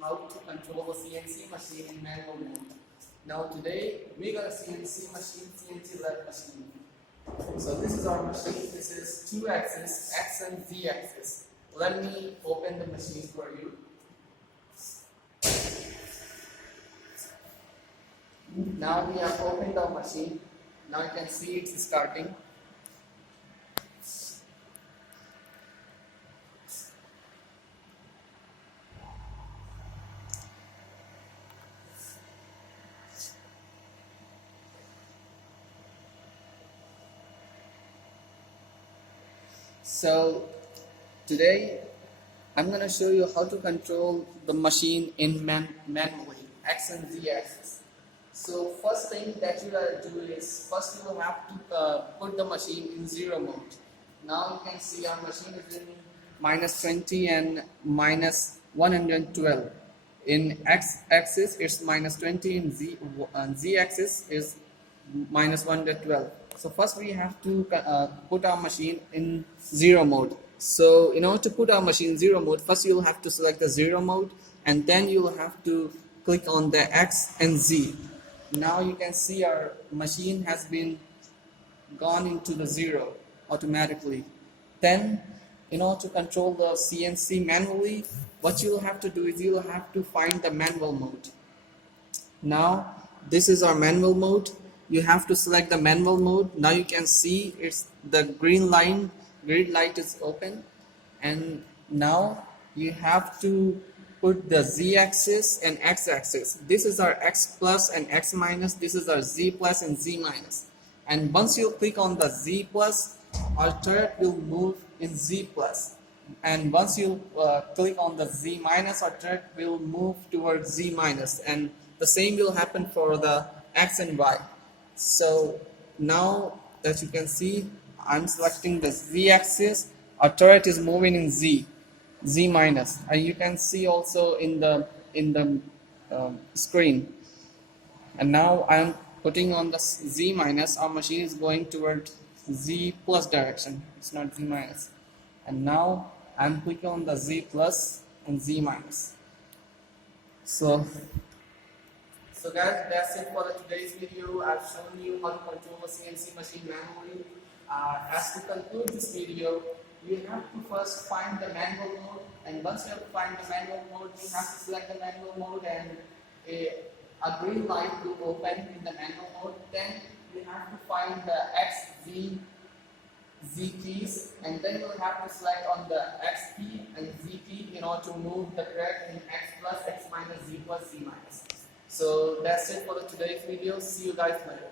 how to control a CNC machine in manual mode. Now today we got a CNC machine, CNC led machine. So this is our machine. This is two axis, X and Z axis. Let me open the machine for you. Now we have opened our machine. Now you can see it's starting. So today I'm going to show you how to control the machine in manually, X and Z axis. So first thing that you gotta do is, first you will have to put the machine in 0 mode. Now you can see our machine is in -20 and -112. In X axis it's -20, in Z axis is -112. So first we have to put our machine in 0 mode. So in order to put our machine in 0 mode, first you'll have to select the 0 mode, and then you'll have to click on the X and Z. Now you can see our machine has been gone into the 0 automatically. Then in order to control the CNC manually, what you'll have to do is you'll have to find the manual mode. Now this is our manual mode. You have to select the manual mode. Now you can see it's the green light is open, and now you have to put the Z axis and X axis. This is our X plus and X minus. This is our Z plus and Z minus. And once you click on the Z plus, our turret will move in Z plus. And once you click on the Z minus, our turret will move towards Z minus. And the same will happen for the X and Y. So now that you can see, I'm selecting the Z axis. Our turret is moving in Z minus, and you can see also in the screen. And now I'm putting on the Z minus. Our machine is going toward Z plus direction. It's not Z minus. And now I'm clicking on the Z plus and Z minus. So guys, that's it for today's video. I've shown you how to control a CNC machine manually. As to conclude this video, you have to first find the manual mode, and once you have find the manual mode, you have to select the manual mode, and a green light will open in the manual mode. Then you have to find the X, Z keys, and then you'll have to select on the X key and Z key in order to move the thread in X plus, X minus, Z plus, Z minus. So that's it for today's video. See you guys later.